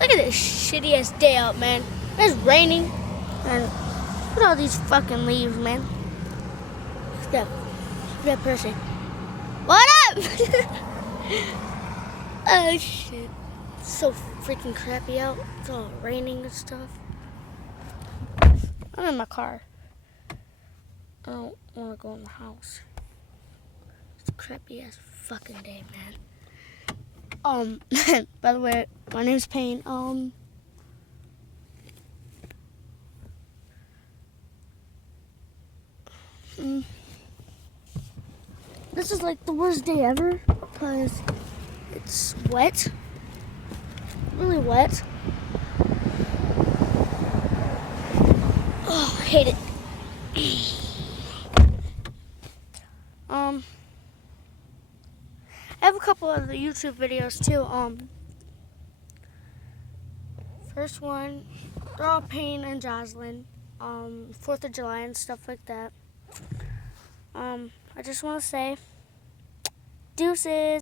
Look at this shitty ass day out, man. It's raining. And look at all these fucking leaves, man. Look at that person. What up? Oh shit. It's so freaking crappy out. It's all raining and stuff. I'm in my car. I don't want to go in the house. It's a crappy ass fucking day, man. By the way, my name's Payne. This is like the worst day ever because it's wet. Really wet. Oh, I hate it. I have a couple of the YouTube videos too. First one, they're all Payne and Jocelyn. 4th of July and stuff like that. I just want to say, deuces.